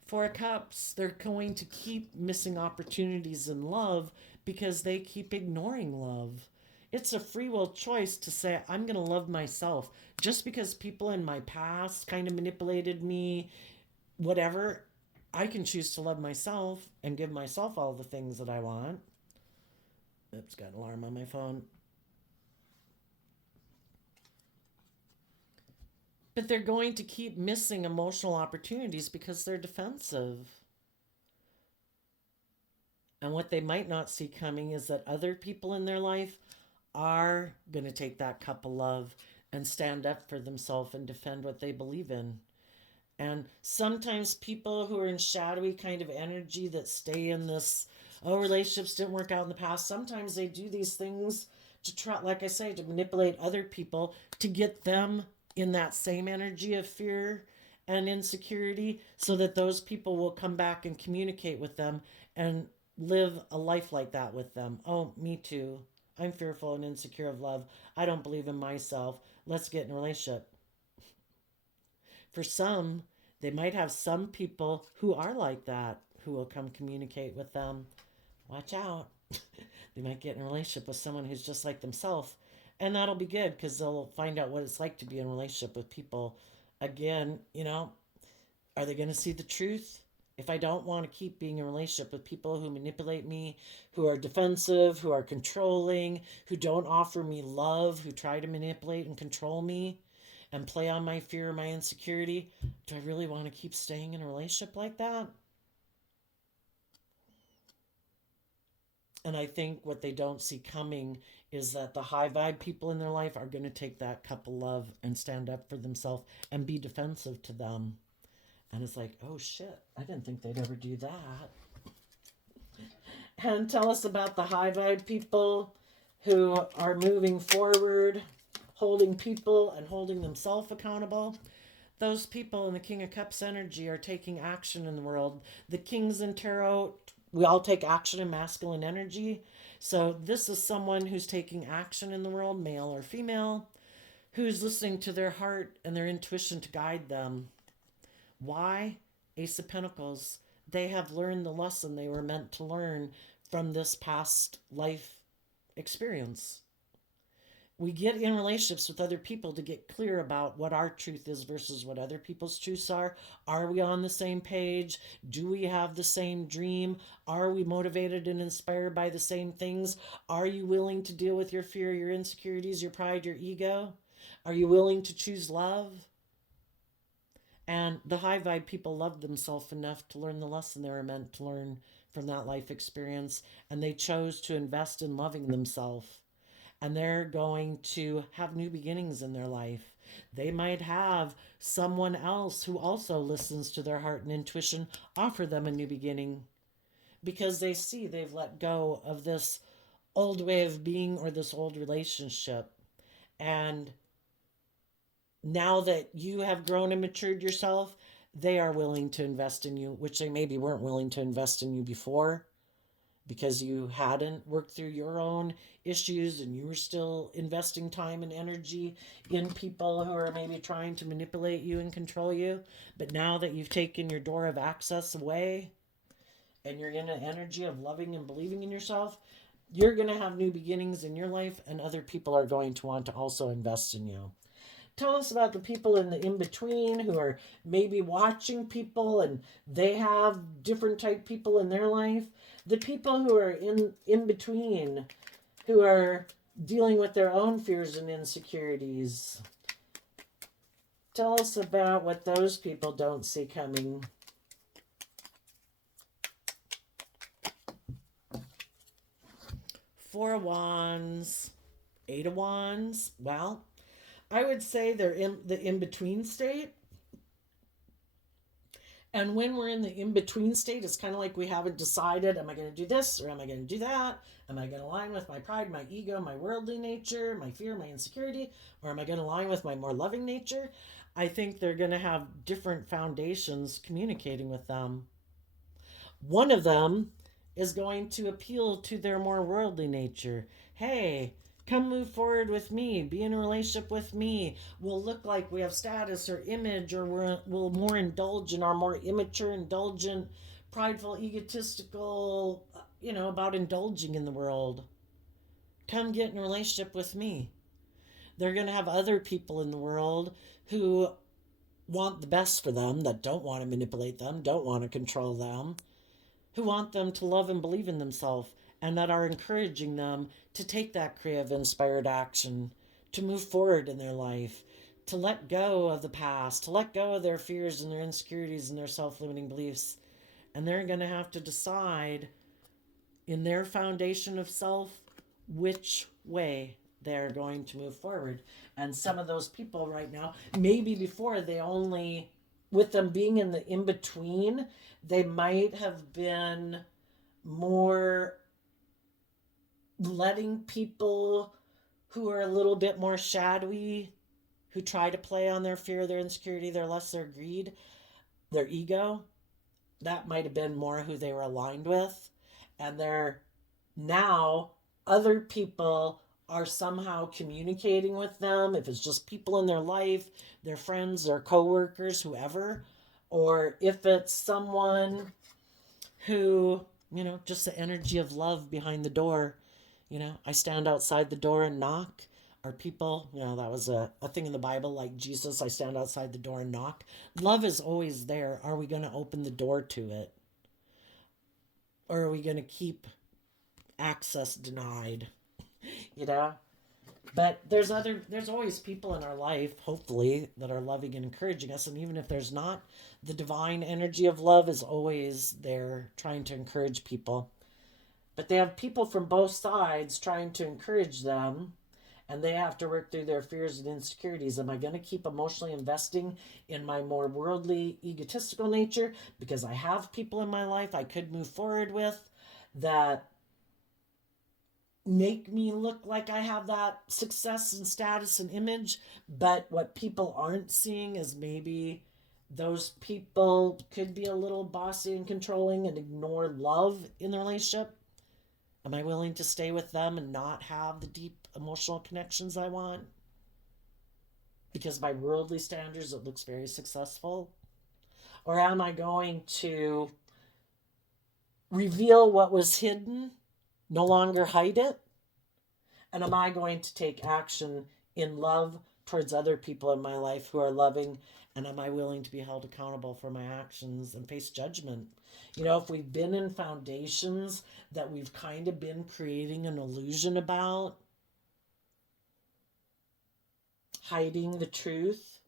Four of Cups, they're going to keep missing opportunities in love because they keep ignoring love. It's a free will choice to say, I'm going to love myself. Just because people in my past kind of manipulated me, whatever, I can choose to love myself and give myself all the things that I want. Oops, got an alarm on my phone. But they're going to keep missing emotional opportunities because they're defensive. And what they might not see coming is that other people in their life are going to take that cup of love and stand up for themselves and defend what they believe in. And sometimes people who are in shadowy kind of energy that stay in this, relationships didn't work out in the past, sometimes they do these things to try, like I say, to manipulate other people to get them in that same energy of fear and insecurity so that those people will come back and communicate with them and live a life like that with them. Oh, me too. I'm fearful and insecure of love. I don't believe in myself. Let's get in a relationship. For some, they might have some people who are like that who will come communicate with them. Watch out. They might get in a relationship with someone who's just like themselves. And that'll be good because they'll find out what it's like to be in a relationship with people. Again, are they going to see the truth? If I don't want to keep being in a relationship with people who manipulate me, who are defensive, who are controlling, who don't offer me love, who try to manipulate and control me and play on my fear or my insecurity, do I really want to keep staying in a relationship like that? And I think what they don't see coming is that the high vibe people in their life are going to take that cup of love and stand up for themselves and be defensive to them. And it's like, oh shit, I didn't think they'd ever do that. And tell us about the high vibe people who are moving forward, holding people and holding themselves accountable. Those people in the King of Cups energy are taking action in the world. The Kings in Tarot, we all take action in masculine energy. So this is someone who's taking action in the world, male or female, who's listening to their heart and their intuition to guide them. Why? Ace of Pentacles. They have learned the lesson they were meant to learn from this past life experience. We get in relationships with other people to get clear about what our truth is versus what other people's truths are. Are we on the same page? Do we have the same dream? Are we motivated and inspired by the same things? Are you willing to deal with your fear, your insecurities, your pride, your ego? Are you willing to choose love? And the high vibe people love themselves enough to learn the lesson they were meant to learn from that life experience. And they chose to invest in loving themselves. And they're going to have new beginnings in their life. They might have someone else who also listens to their heart and intuition offer them a new beginning. because they see they've let go of this old way of being or this old relationship. And now that you have grown and matured yourself, they are willing to invest in you, which they maybe weren't willing to invest in you before because you hadn't worked through your own issues and you were still investing time and energy in people who are maybe trying to manipulate you and control you. But now that you've taken your door of access away and you're in an energy of loving and believing in yourself, you're going to have new beginnings in your life, and other people are going to want to also invest in you. Tell us about the people in the in-between who are maybe watching people and they have different type people in their life. The people who are in between, who are dealing with their own fears and insecurities. Tell us about what those people don't see coming. Four of Wands, Eight of Wands. Well, I would say they're in the in-between state. And when we're in the in-between state, it's kind of like we haven't decided, am I going to do this or am I going to do that? Am I going to align with my pride, my ego, my worldly nature, my fear, my insecurity? Or am I going to align with my more loving nature? I think they're going to have different foundations communicating with them. One of them is going to appeal to their more worldly nature. Hey, come move forward with me. Be in a relationship with me. We'll look like we have status or image, or we'll more indulge in our more immature, indulgent, prideful, egotistical, about indulging in the world. Come get in a relationship with me. They're going to have other people in the world who want the best for them, that don't want to manipulate them, don't want to control them, who want them to love and believe in themselves, and that are encouraging them to take that creative, inspired action, to move forward in their life, to let go of the past, to let go of their fears and their insecurities and their self-limiting beliefs. And they're going to have to decide in their foundation of self which way they're going to move forward. And some of those people right now, maybe before they only, with them being in the in-between, they might have been more letting people who are a little bit more shadowy, who try to play on their fear, their insecurity, their lust, their greed, their ego, that might have been more who they were aligned with. And they're now, other people are somehow communicating with them, if it's just people in their life, their friends, their coworkers, whoever, or if it's someone who, just the energy of love behind the door. I stand outside the door and knock. Are people, that was a thing in the Bible, like Jesus, I stand outside the door and knock. Love is always there. Are we going to open the door to it? Or are we going to keep access denied? But there's always people in our life, hopefully, that are loving and encouraging us. And even if there's not, the divine energy of love is always there trying to encourage people. But they have people from both sides trying to encourage them, and they have to work through their fears and insecurities. Am I going to keep emotionally investing in my more worldly, egotistical nature because I have people in my life I could move forward with that make me look like I have that success and status and image, but what people aren't seeing is maybe those people could be a little bossy and controlling and ignore love in the relationship? Am I willing to stay with them and not have the deep emotional connections I want? Because by worldly standards, it looks very successful. Or am I going to reveal what was hidden, no longer hide it? And am I going to take action in love towards other people in my life who are loving? And am I willing to be held accountable for my actions and face judgment? If we've been in foundations that we've kind of been creating an illusion about, hiding the truth,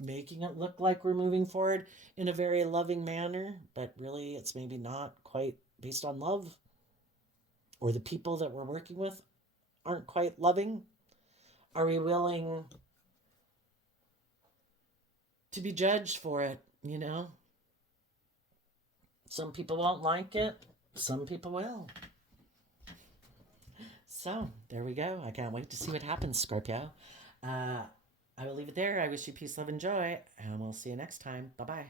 making it look like we're moving forward in a very loving manner, but really it's maybe not quite based on love, or the people that we're working with aren't quite loving. Are we willing to be judged for it? Some people won't like it. Some people will. So, there we go. I can't wait to see what happens, Scorpio. I will leave it there. I wish you peace, love, and joy, and we'll see you next time. Bye-bye.